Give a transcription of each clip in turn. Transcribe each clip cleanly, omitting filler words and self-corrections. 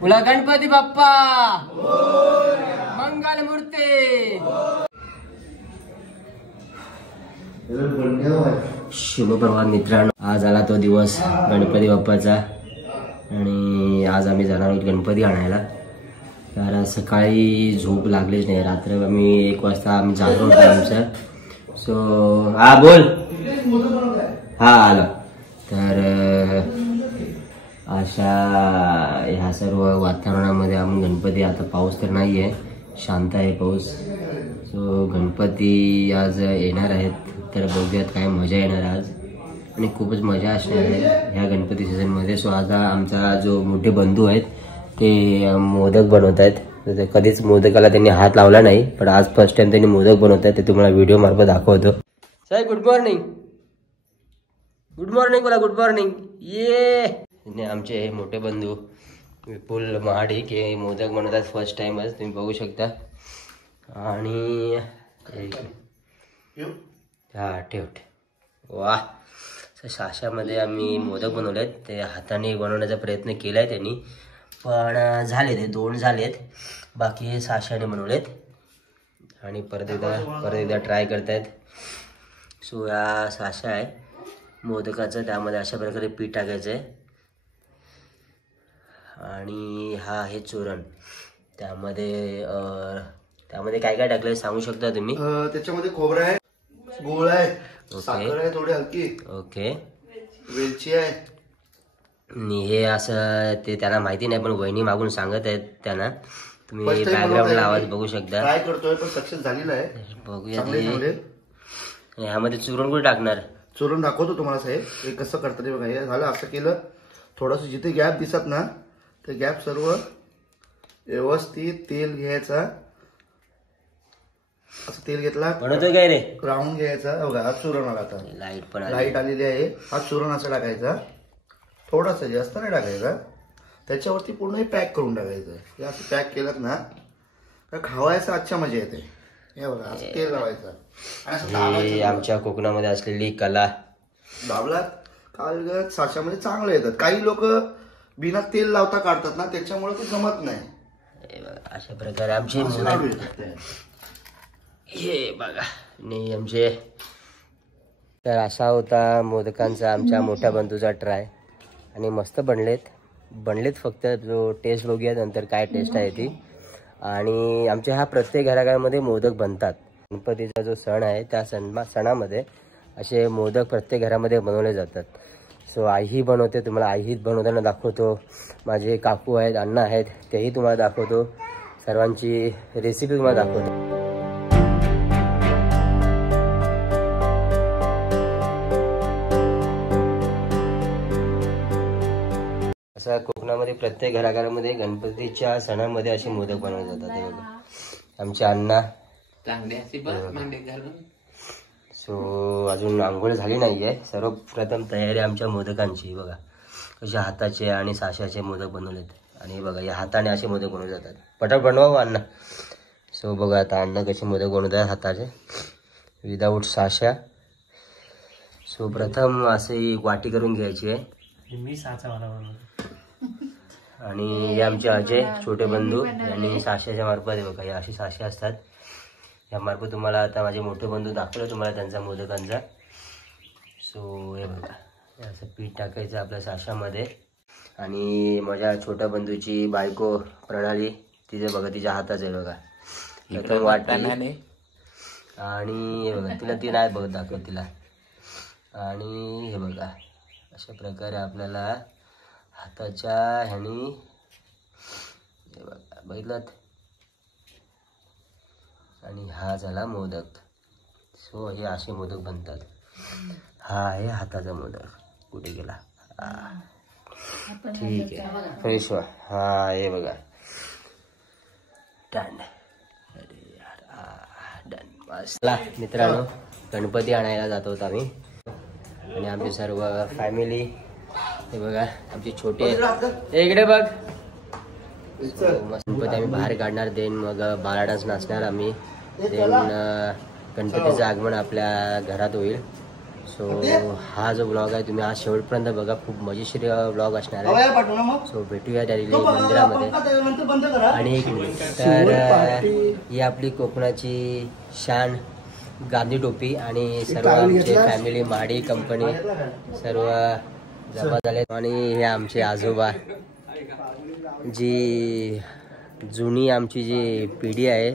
बोला गणपती बाप्पा मंगल मूर्ती. शुभप्रभात मित्रांनो, आज आला तो दिवस गणपती बाप्पाचा आणि आज आम्ही जाणार आहोत गणपती आणायला. कारण सकाळी झोप लागलीच नाही, रात्र आम्ही 1 वाजता आम्ही जागलो होतो आमचं. सो हा बोल हा आला. तर अशा ह्या सर्व वातावरणामध्ये आम्ही गणपती, आता पाऊस तर नाही आहे, शांत आहे पाऊस. सो गणपती आज येणार आहेत, तर बघूयात काय मजा येणार आज आणि खूपच मजा असणार आहे ह्या गणपती सीझनमध्ये. सो आज आमचा जो मोठे बंधू आहेत ते मोदक बनवत आहेत. तर कधीच मोदकाला त्यांनी हात लावला नाही, पण आज फर्स्ट टाइम त्यांनी मोदक बनवत आहेत, ते तुम्हाला व्हिडिओ मार्फत दाखवतो. साहेब गुड मॉर्निंग. गुड मॉर्निंग बोला. Good morning. ये आमचे हे मोठे बंधू विपुल महाडिक हे मोदक बनवतात फर्स्ट टाइमच, तुम्ही बघू शकता. आणि हा ठेव वा. साशामध्ये आम्ही मोदक बनवलेत, ते हाताने बनवण्याचा प्रयत्न केलाय त्यांनी, पण झाले ते 2 झालेत, बाकी हे साशाने बनवलेत. आणि परत एकदा ट्राय करतायत. सो हा साशा आहे मोदकाचं, त्यामध्ये अशा प्रकारे पीठ टाकायचं आहे. आणि हा आहे चूरण, त्यामध्ये काय काय टाकलंय सांगू शकता तुम्ही? त्याच्यामध्ये खोबरं आहे, गोळ आहे, साखर आहे थोडी हलकी, ओके, वेलची आहे. आणि हे असं ते त्यांना माहिती नाही, पण वहिनी मागून सांगत आहेत त्यांना. तुम्ही बॅकग्राऊंडला आवाज बघू शकता. ट्राय करतोय पण सक्सेस झालेला आहे. बघूया. ह्यामध्ये चूरण कुठे टाकणार? चूरण दाखवतो तुम्हाला साहेब, हे कसं करतात ते बघा. हे झालं, असं केलं, थोडस जिथे गॅप दिसत ना ते गॅप सर्व व्यवस्थित तेल घ्यायचा. असं तेल घेतला, बनवतोय काय रे? राऊंड घ्यायचा. बघा हा चूरण आला, आता लाईट आलेली आहे. हा चूरण असं टाकायचा, थोडासा, जास्त नाही टाकायचा. त्याच्यावरती पूर्ण हे पॅक करून टाकायचं. हे असं पॅक केलं ना का खावायचं अच्छा मजा येते. हे बघा असं तेल लावायचं आणि असं दाबायचं. आमच्या कोकणामध्ये असलेली कला. दाबला काल साच्यामध्ये चांगलं येतात. काही लोक बिना तेल लावता काढतात ना, त्याच्यामुळे ते जमत नाही. अशा प्रकारे आमचे हे बघा नाही आमचे. तर असा होता मोदकांचा आमच्या मोठ्या बंधूचा ट्राय, आणि मस्त बनलेत. फक्त जो टेस्ट बघूया नंतर काय टेस्ट आहे ती. आणि आमच्या ह्या प्रत्येक घराघरामध्ये मोदक बनतात. गणपतीचा जो सण आहे त्या सणामध्ये असे मोदक प्रत्येक घरामध्ये बनवले जातात. सो आईही बनवते, तुम्हाला आईही बनवताना दाखवतो. माझे काकू आहेत, अण्णा आहेत, तेही तुम्हाला दाखवतो. सर्वांची रेसिपी तुम्हाला दाखवतो. असं कोकणामध्ये प्रत्येक घराघरामध्ये गणपतीच्या सणामध्ये असे मोदक बनवले जातात. हे बघा आमचे अण्णा. सो अजून आंघोळ झाली नाहीये. सर्वप्रथम तयारी आमच्या मोदकांची. बघा कशा हाताचे आणि साशाचे मोदक बनवलेत. आणि बघा या हाताने असे मोदक बनवले जातात. पटापट बनवा अण्णा. सो बघा आता अण्णा कसे मोदक बनवतात हाताचे विदाऊट साशा. सो प्रथम असे वाटी करून घ्यायची आहे. मी साचा वाला बनवतो. आणि हे आमचे अजय छोटे बंधू यांनी साशाच्या मार्फत, हे बघा या अशी साशा असतात, या मार्फत तुम्हाला आता माझे मोठे बंधू दाखवलं तुम्हाला त्यांचा मोदकांचा. सो हे बघा असं पीठ टाकायचं आपल्या साशामध्ये. आणि माझ्या छोट्या बंधूची बायको प्रणाली, तिचे बघा तिच्या हाताच आहे बघा प्रथम वाटी. आणि हे बघा तिला ती नाही बघत दाखवत तिला. आणि हे बघा अशा प्रकारे आपल्याला हाताच्या ह्यानी हे बघा बघितलं. आणि हा झाला मोदक. सो हे असे मोदक बनतात. हा आहे हाताचा मोदक. कुठे गेला? ठीक आहे फ्रेश व्हा. हा हे बघा डन. अरे यार डन मस्त. मित्रांनो गणपती आणायला जातो आम्ही आणि आमची सर्व फॅमिली. हे बघा आमची छोटे इकडे बघ. मस्त गणपती आम्ही बाहेर काढणार, देन मग बाला डान्स नाचणार आम्ही. देन गणपतीचं आगमन आपल्या घरात होईल. सो हा जो ब्लॉग आहे तुम्ही आज शेवटपर्यंत बघा, खूप मजेशीर ब्लॉग असणार आहे. सो भेटूया डायरेक्टली मंदिरामध्ये. आणि एक मिनिट, तर ही आपली कोकणाची शान गांधी टोपी आणि सर्व आमचे फॅमिली महाडी कंपनी सर्व जमा झाले. आणि हे आमचे आजोबा, जी जुनी आमची जी पिढी आहे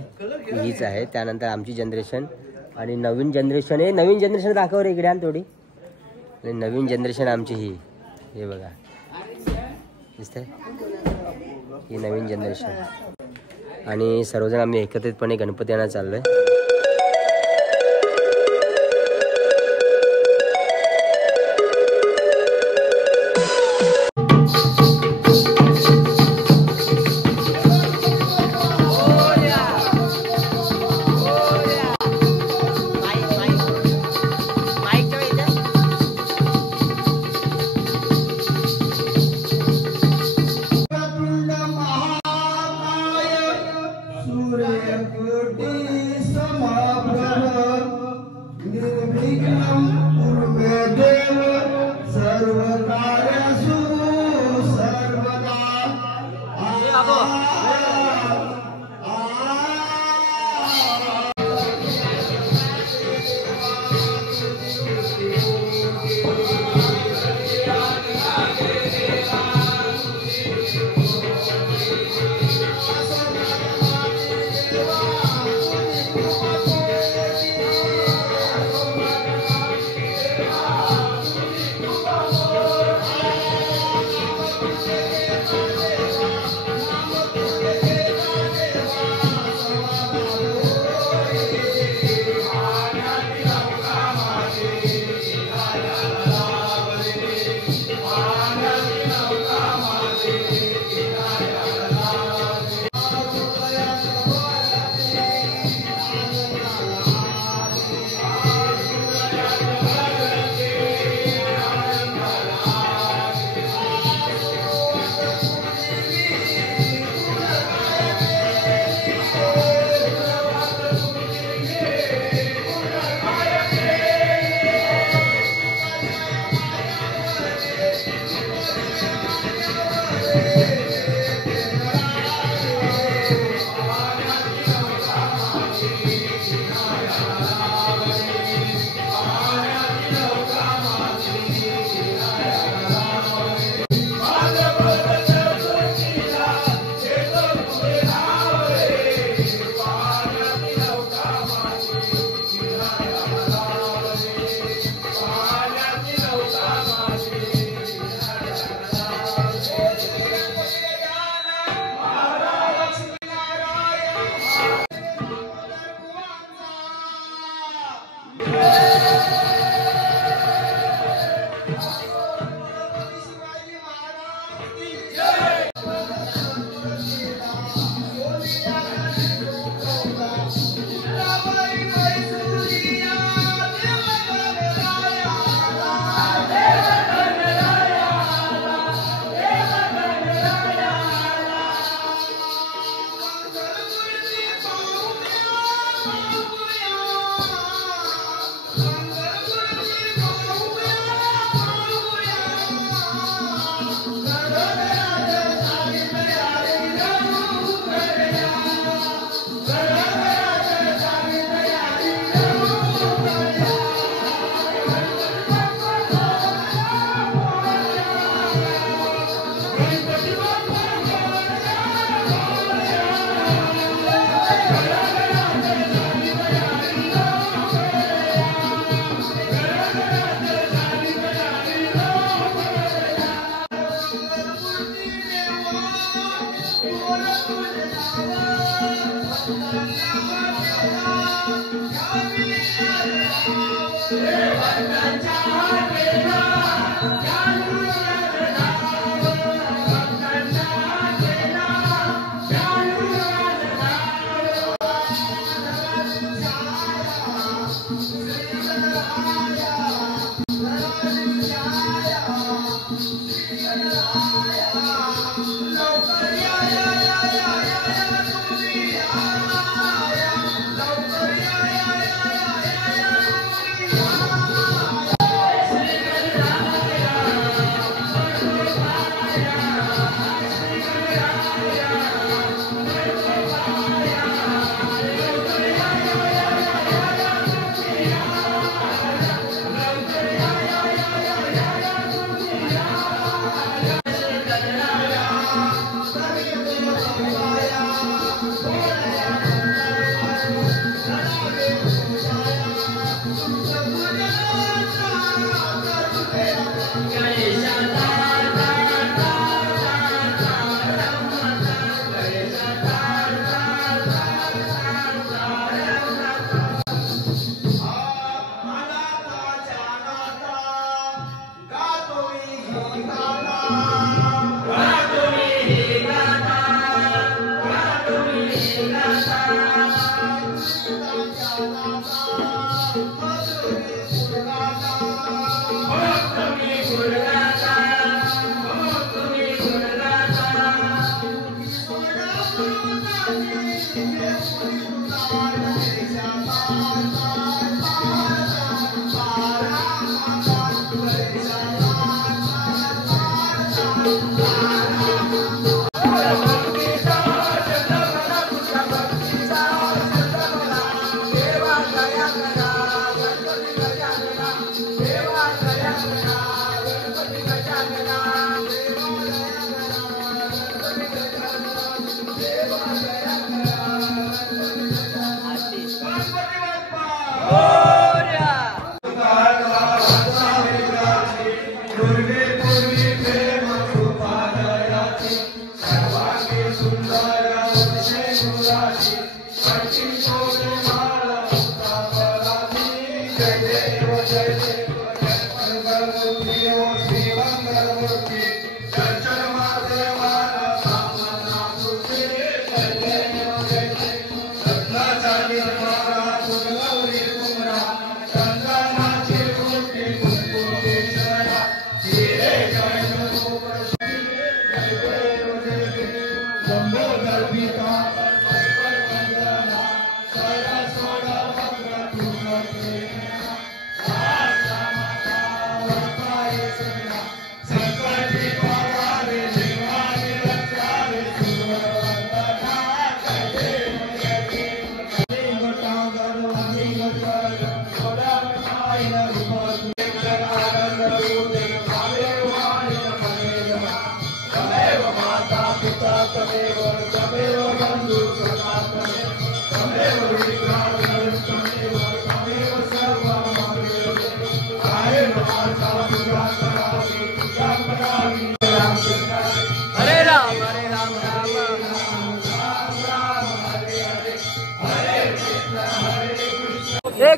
हीच आहे. त्यानंतर आमची जनरेशन आणि नवीन जनरेशन. हे नवीन जनरेशन दाखव रे इकडे आण थोडी. नवीन जनरेशन आमची ही, हे बघा दिसतंय, ही नवीन जनरेशन. आणि सर्वजण आम्ही एकत्रितपणे गणपती आणायला चाललोय.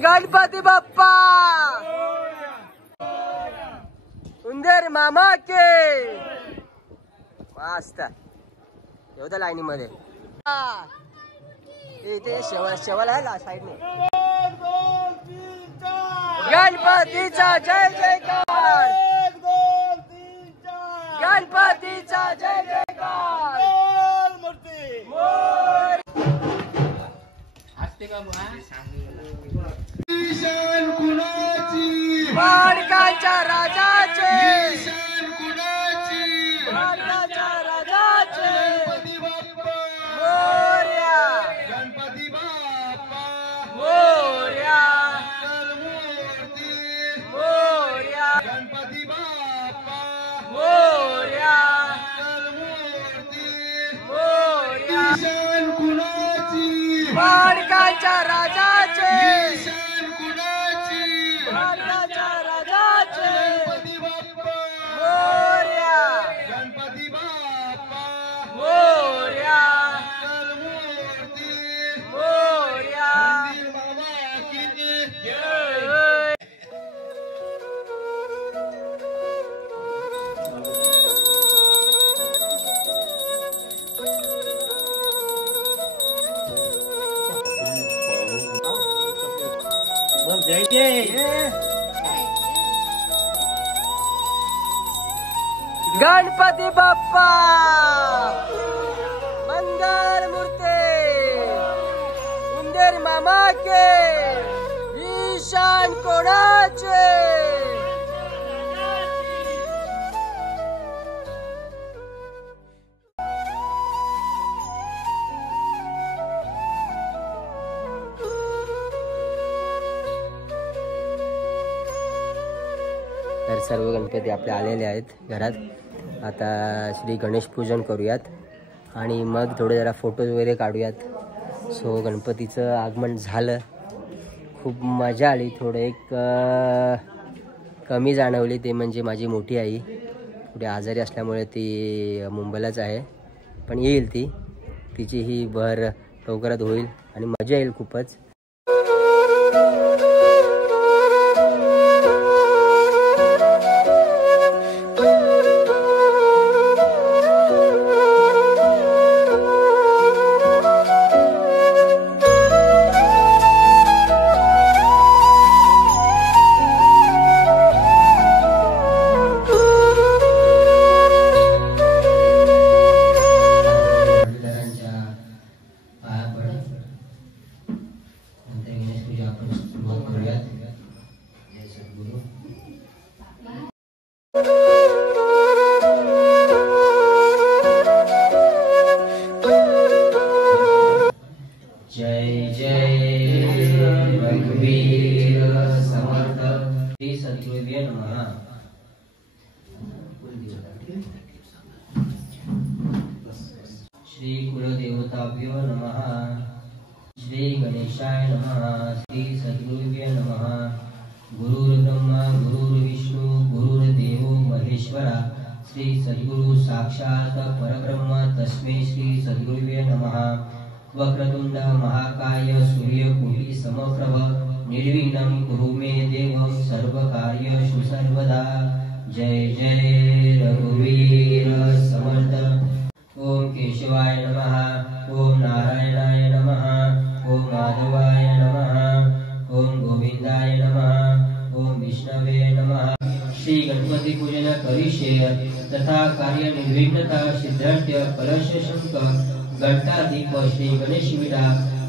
गणपति बाप्पा उंदेर मामा के मस्त एवढ्या लाईनी मध्ये इथे शेवल आहे साईडने गणपतीचा जय जयकार गणपतीचा जय जयकार बाळकाच्या राजाचे बाळकाच्या राजाचे मोरया गणपती बाप्पा मोरया मोरया गणपती बाप्पा मोरया मोरया बाळकाच्या राजाचे गणपती बाप्पा मंगल मूर्ते उंदेर मामा के ईशान कोणाचे तर सर्व गणपती आपले आलेले आहेत घरात. आता श्री गणेश पूजन करूयात आणि मग थोडे जरा फोटोज वगैरे काढूयात. सो गणपतीचं आगमन झालं, खूप मजा आली. थोडं एक कमी जाणवली ते म्हणजे माझी मोठी आई थोडी आजारी असल्यामुळे ती मुंबईलाच आहे, पण येईल ती, तिची ही भर लवकरात होईल आणि मजा येईल खूपच. श्री कुलदेवताभ्यो नमः। श्री गणेशाय नमः। श्री सद्गुरुभ्यो नमः। गुरुर्ब्रह्मा गुरुर्विष्णु गुरुर्देवो महेश्वरा। श्री सद्गुरु साक्षात् परब्रह्म तस्मै श्री सद्गुरुभ्यो नमः। वक्रतुंड महाकाय सूर्यकोटि समप्रभ निर्विघ्नं कुरु मे देव सर्वकार्येषु सर्वदा। जय जय रघुवीर समर्थ। ओम केशवाय नमः। ओम नारायणाय नमः। ओम माधवाय नमः। ओम गोविंदाय नमः। ओम विष्णवे नमः। श्री गणपति पूजन करिष्ये तथा कार्य निर्विघ्नता सिद्धार्थ कलश शंख घंटा दीप श्री गणेश विड़ा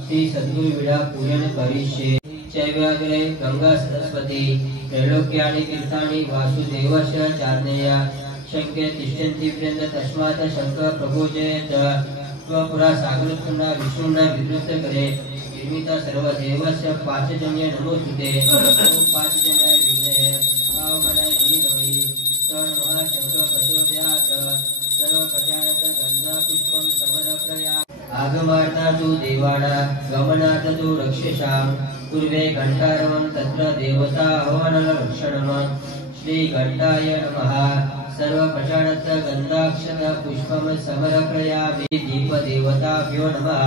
श्री सद्गुरु विड़ा पूजन करिष्ये। चैव्याग्रे गंगा सरस्वती त्रैलोक्यानि तीर्थानि वासुदेवस्य चार्नेया शंके तिष्ठन्ति वृंद तस्मात् शंख प्रभोजयेत्। स्वपुरा सागरखंडा विष्णुना विद्रुत करे निर्मित सर्वदेवस्य पांचजन्य नमोस्तुते। ओम पांचजन्य विघ्ने पावनाय धीमहि तन्नः शंख प्रचोदयात्। सर्वकल्याणत गंधा पुष्पं समर्पयामि। आगमार्था तु देवाना गमनार्थ तु रक्षसां। पूर्वे घंटारवं तत्र देवता आह्वानलक्षणम्। श्री घंटाय नमः। सर्व प्रजानत गंधाक्षत पुष्पम समर्पयामि। दीप देवताभ्यो नमः।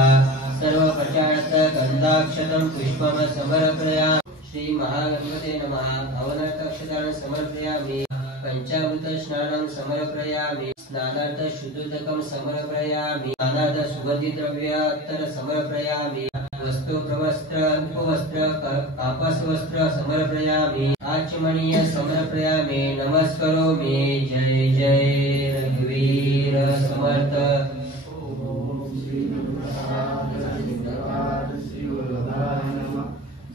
सर्व प्रजानत गंधाक्षतं पुष्पम समर्पयामि। श्री महागणपते नमः। अवनर्तक्षतान् समर्पयामि। पंचामृत स्नानं समर्पयामि। स्नानार्थ शुद्धोदकं समर्पयामि। स्नानार्थ सुगंधि द्रव्यात्तर समर्पयामि। वस्त्र प्रवस्त्र उपवस्त्र कापसवस्त्र समर्पयामि। आचमनीय समर्पयामि। नमस्करोमि। जय जय रघुवीर समर्थ।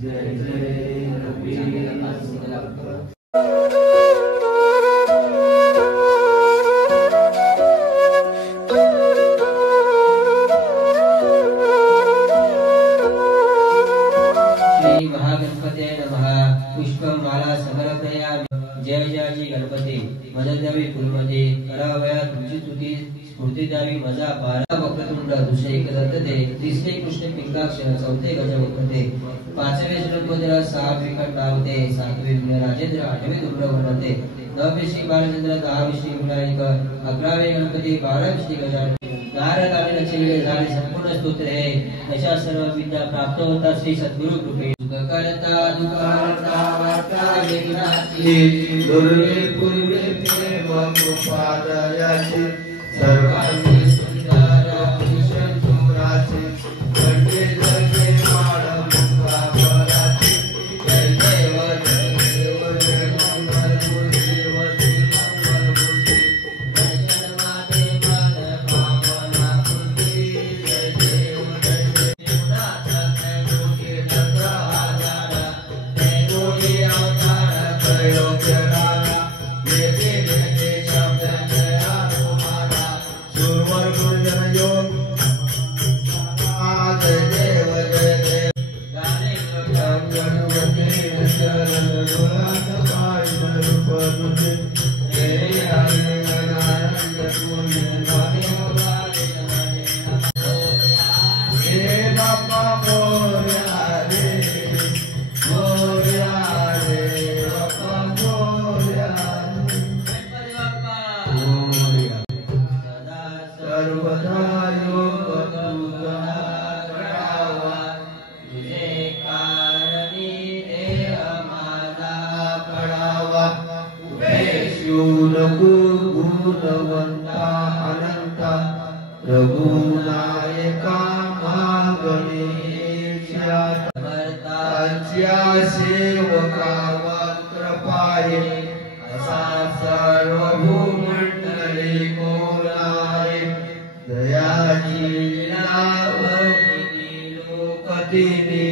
जय जय रघुवीर समर्थ। जय जयाजी गणपती मदत द्यावी कुलमते करावया तुमची स्तुती स्फूर्ती द्यावी मजा बारा वक्रतुंड दुसरे एकदंते तिसरे कृष्ण पिंगाक्ष चौथे गजवक्ते पाचवे श्रीपदरा सहावे कंठावते सातवे राजेंद्र आठवे धूम्रवर्णते नववे श्री बालचंद्र दहावे श्री विनायक अकरावे गणपती बारावे श्री गजानन नारद आणि रचलेले झाले संपूर्ण स्तोत्र हे अशा सर्व विद्या प्राप्त होता श्री सद्गुरु कृपे सुखकर्ता दुःखहर्ता वार्ता विघ्नाची गुरुवे पूर्वे प्रेम कृपादयाची सर्वांगी सुंदर भूषण चोराची घंटे जगे माळ मुखापराची जय देव जय देव जय मंगल गुरुदेव श्री मंगल मूर्ती दर्शन माते मन पावना कृती जय देव जय देवनाथ जय योगी चक्र आधार जय योगी अवतार त्रैलोक्य राजा वेदे वेदे शब्द जया तुम्हारा सुरवर गुरुजन योग जय देव जय देव गाने गणपती चरण दुरात पाय रूप तुझे तेरे हरि नारायण पुण्य गाने गाने हे बापा मोरया रे मोरया रे बापा मोरया मोरया सर्वदा योग तुझा करावा तुझे कारणी देह माझा पडावा उभे शूल गुणवंता अनंता रघुनायका मागणेच्या भरताच्या सेवका वक्रपाये असा सर्वभूमंडळी कोलाये दयाची लीलावती लोकतिनी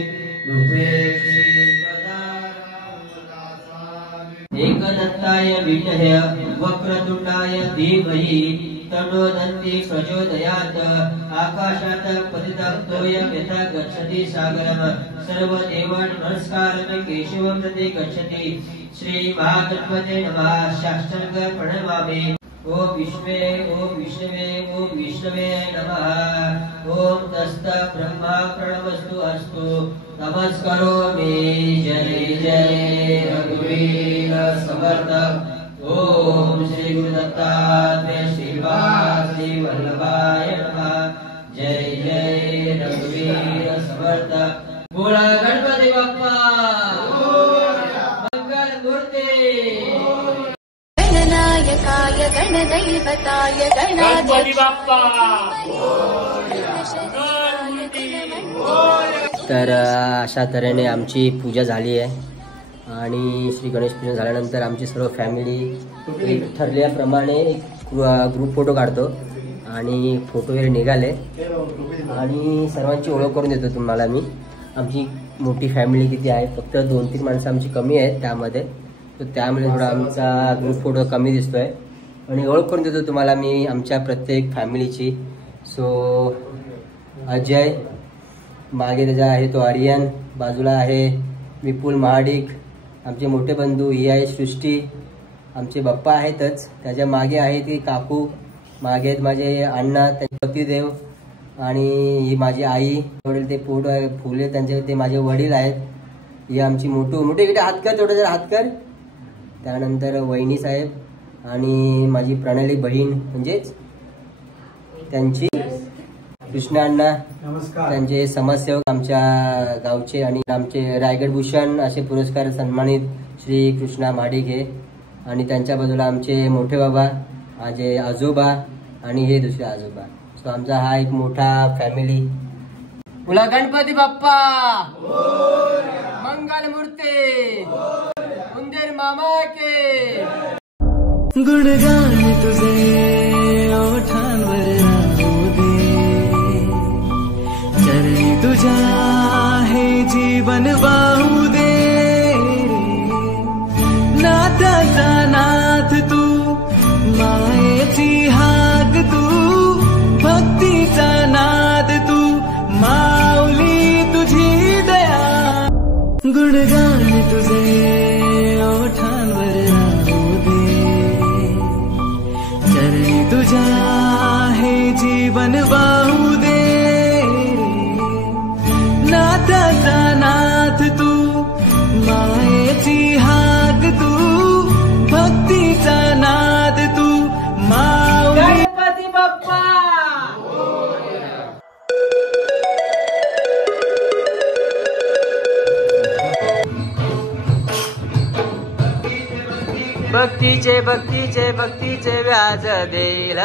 रूपेची एकदंताय विघ्नय वक्रतुंडाय धीमहि तन्नो दन्ति प्रचोदयात्। आकाशात् पतितं तोयं यथा गच्छति सागरम् सर्वदेवान् नमस्कारं केशवं प्रति गच्छति। श्री महागणपते नमः। साष्टांग प्रणमामि। ओम विष्णवे ओम विष्णवे ओम विष्णु विष्णवे नमः। ओम तस्त ब्रह्मा प्रणवस्तु अस्तु। नमस्करोमि। जय जय रघुवीर समर्थ। ओम श्री गुरुदत्तात्रेय श्रीवासी वल्लभाय नमः। जय जय रघुवीर समर्थ। बोला गणपती बाप्पा मंगल मूर्ती। गणनायकाय गणदैवताय गणपती बाप्पा। तर अशा तऱ्हेने आमची पूजा झाली आहे आणि श्री गणेश पूजन झाल्यानंतर आमची सर्व फॅमिली एक ठरल्याप्रमाणे एक ग्रुप फोटो काढतो आणि फोटो वगैरे निघाले आणि सर्वांची ओळख करून देतो तुम्हाला मी। आमची मोठी फॅमिली किती आहे, फक्त 2-3 माणसं आमची कमी आहेत त्यामध्ये, तर त्यामुळे थोडा आमचा ग्रुप फोटो कमी दिसतोय आणि ओळख करून देतो तुम्हाला मी आमच्या प्रत्येक फॅमिलीची। सो अजय मागे त्याचा आहे तो आर्यन, बाजूला आहे विपुल महाडिक, आमचे मोठे बंधू, ही आहे सृष्टी, आमचे बाप्पा आहेतच, त्याच्या मागे आहे ती काकू, मागे आहेत माझे अण्णा, त्यांचे पतिदेव आणि ही माझी आई, वडील ते फोटो आहे फुले त्यांचे, ते माझे वडील आहेत, ही आमची मोठे इकडे हात कर, थोडं जरा हात कर, त्यानंतर वहिनी साहेब आणि माझी प्रणाली बहीण म्हणजेच त्यांची कृष्णा अण्णा, त्यांचे समाजसेवक आमच्या गावचे आणि आमचे रायगड भूषण असे पुरस्कार सन्मानित श्री कृष्णा महाडिक हे, आणि त्यांच्या बाजूला आमचे मोठे बाबा, माझे आजोबा आणि हे दुसरे आजोबा। सो आमचा हा एक मोठा फॅमिली। बोला गणपती बाप्पा मंगल मूर्ती। उंदेर मामा के गुणगान तुझे ओठांवर राहू दे, चरणी तुझ्या हे जीवन वाहू दे, नाथाचा नाथ तू, मायेची हाक तू, भक्तीचा नाद तू, माऊली तुझी दया, गुणगान तुझे ओठांवर राहू दे, चरणी तुझ्या हे जीवन वाहू दे, नाथाचा नाथ तू, मायेची हाक तू, भक्तीचा नाद तू, माऊली गणपती बाप्पा। भक्तीचे व्याज देईल।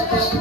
Hey,